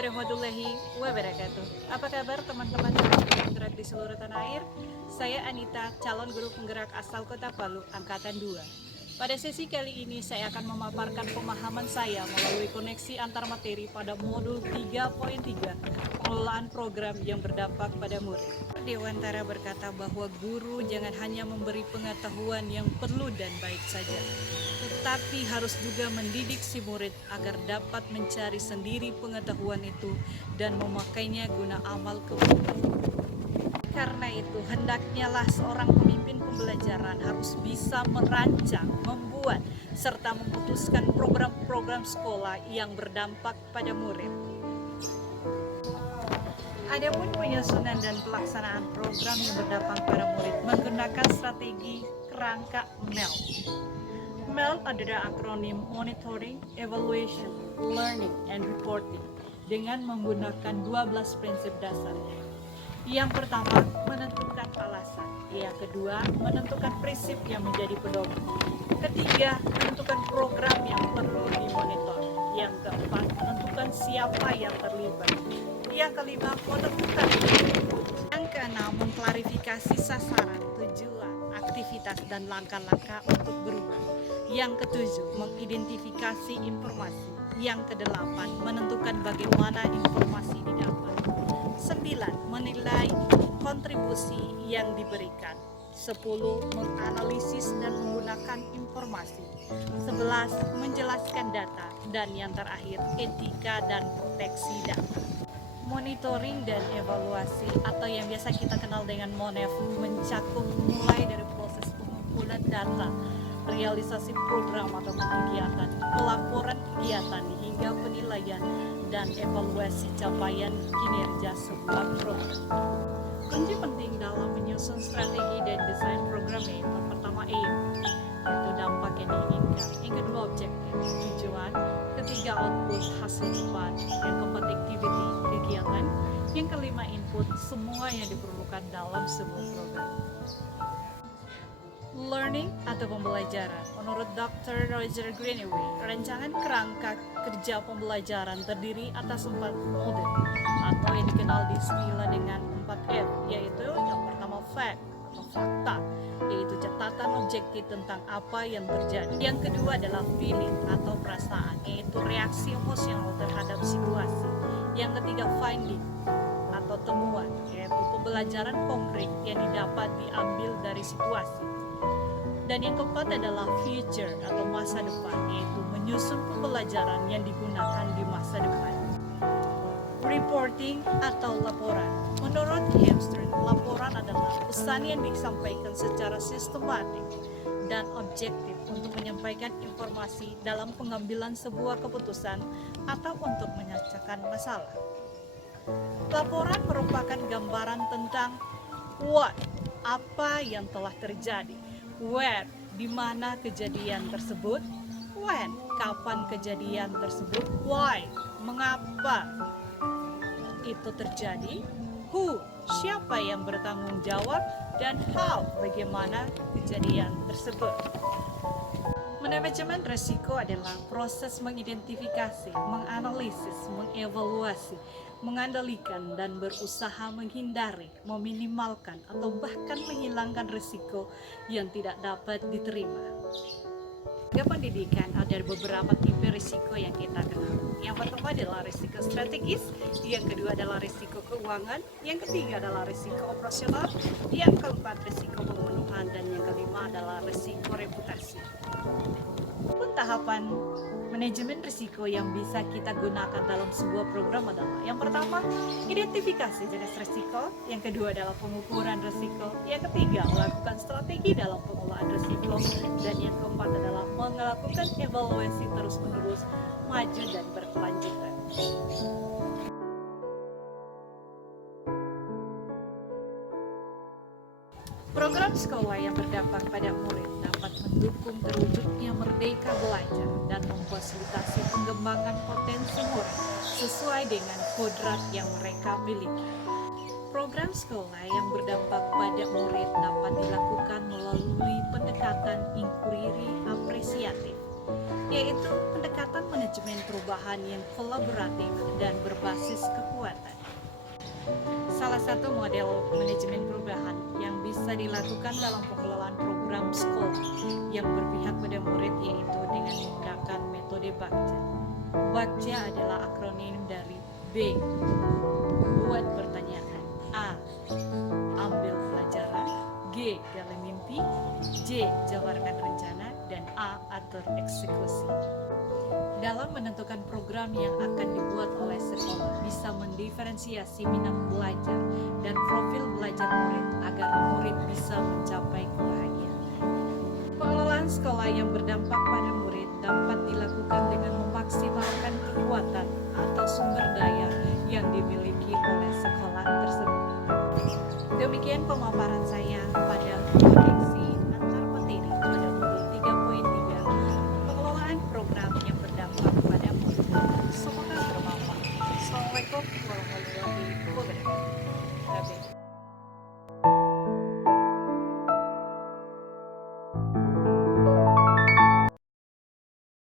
warahmatullahi wabarakatuh. Apa kabar teman-teman guru penggerak di seluruh tanah air? Saya Anita, calon guru penggerak asal Kota Palu, Angkatan 2. Pada sesi kali ini saya akan memaparkan pemahaman saya melalui koneksi antar materi pada modul 3.3 pengelolaan program yang berdampak pada murid. Dewantara berkata bahwa guru jangan hanya memberi pengetahuan yang perlu dan baik saja, tetapi harus juga mendidik si murid agar dapat mencari sendiri pengetahuan itu dan memakainya guna amal kebaikan. Karena itu, hendaknya lah seorang pemimpin pembelajaran harus bisa merancang, membuat, serta memutuskan program-program sekolah yang berdampak pada murid. Adapun penyusunan dan pelaksanaan program yang berdampak pada murid menggunakan strategi kerangka MEL. MEL adalah akronim Monitoring, Evaluation, Learning, and Reporting dengan menggunakan 12 prinsip dasar. Yang pertama, menentukan alasan. Yang kedua, menentukan prinsip yang menjadi pedoman. Ketiga, menentukan program yang perlu dimonitor. Yang keempat, menentukan siapa yang terlibat. Yang kelima, menentukan. Yang keenam, mengklarifikasi sasaran, tujuan, aktivitas, dan langkah-langkah untuk berubah. Yang ketujuh, mengidentifikasi informasi. Yang kedelapan, menentukan bagaimana informasi didapat. 9. Menilai kontribusi yang diberikan. 10. Menganalisis dan menggunakan informasi. 11. Menjelaskan data. Dan yang terakhir, etika dan proteksi data. Monitoring dan evaluasi atau yang biasa kita kenal dengan MONEV mencakup mulai dari proses pengumpulan data, realisasi program atau kegiatan, pelaporan kegiatan hingga penilaian dan evaluasi capaian kinerja sebuah program. Kunci penting dalam menyusun strategi dan desain program yaitu pertama aim, yaitu dampak yang diinginkan, yang kedua objektif, tujuan, ketiga output, hasil cepat, yang keempat activity, kegiatan, yang kelima input, semua yang diperlukan dalam sebuah program. Learning atau pembelajaran. Menurut Dr. Roger Greenaway, rancangan kerangka kerja pembelajaran terdiri atas 4 mode atau yang dikenal di istilah dengan 4F, yaitu yang pertama fact atau fakta, yaitu catatan objektif tentang apa yang terjadi. Yang kedua adalah feeling atau perasaan, yaitu reaksi emosional terhadap situasi. Yang ketiga finding atau temuan, yaitu pembelajaran konkret yang didapat diambil dari situasi. Dan yang keempat adalah future atau masa depan, yaitu menyusun pembelajaran yang digunakan di masa depan. Reporting atau laporan. Menurut Hamstern, laporan adalah pesan yang disampaikan secara sistematik dan objektif untuk menyampaikan informasi dalam pengambilan sebuah keputusan atau untuk menyelesaikan masalah. Laporan merupakan gambaran tentang what, apa yang telah terjadi, where, di mana kejadian tersebut, when, kapan kejadian tersebut, why, mengapa itu terjadi, who, siapa yang bertanggung jawab, dan how, bagaimana kejadian tersebut. Manajemen risiko adalah proses mengidentifikasi, menganalisis, mengevaluasi, mengendalikan, dan berusaha menghindari, meminimalkan, atau bahkan menghilangkan risiko yang tidak dapat diterima. Di pendidikan ada beberapa tipe risiko yang kita kenal. Yang pertama adalah risiko strategis, yang kedua adalah risiko keuangan, yang ketiga adalah risiko operasional, yang keempat risiko pemenuhan, dan yang kelima adalah risiko reputasi. Tahapan manajemen risiko yang bisa kita gunakan dalam sebuah program adalah yang pertama, identifikasi jenis risiko, yang kedua adalah pengukuran risiko, yang ketiga melakukan strategi dalam pengelolaan risiko, dan yang keempat adalah melakukan evaluasi terus-menerus, maju dan berkelanjutan. Program sekolah yang berdampak pada murid dapat mendukung terwujudnya merdeka belajar dan memfasilitasi pengembangan potensi murid sesuai dengan kodrat yang mereka miliki. Program sekolah yang berdampak pada murid dapat dilakukan melalui pendekatan inquiry apresiatif, yaitu pendekatan manajemen perubahan yang kolaboratif dan berbasis kekuatan. Salah satu model manajemen perubahan yang bisa dilakukan dalam pengelolaan program sekolah yang berpihak pada murid yaitu dengan menggunakan metode BAKJA. BAKJA adalah akronim dari B, buat pertanyaan, A, ambil pelajaran, G, gali mimpi, J, jabarkan rencana, dan A, atur eksekusi. Dalam menentukan program yang akan dibuat oleh sekolah bisa mendiferensiasi minat belajar dan profil belajar murid agar murid bisa mencapai kebahagiaan. Pengelolaan sekolah yang berdampak pada murid dapat dilakukan dengan memaksimalkan kekuatan atau sumber daya yang dimiliki oleh sekolah tersebut. Demikian pemaparan saya pada koneksi antar materi pada modul 3.3 pengelolaan program yang berdampak pada murid. Semoga bermanfaat. Assalamualaikum warahmatullahi wabarakatuh.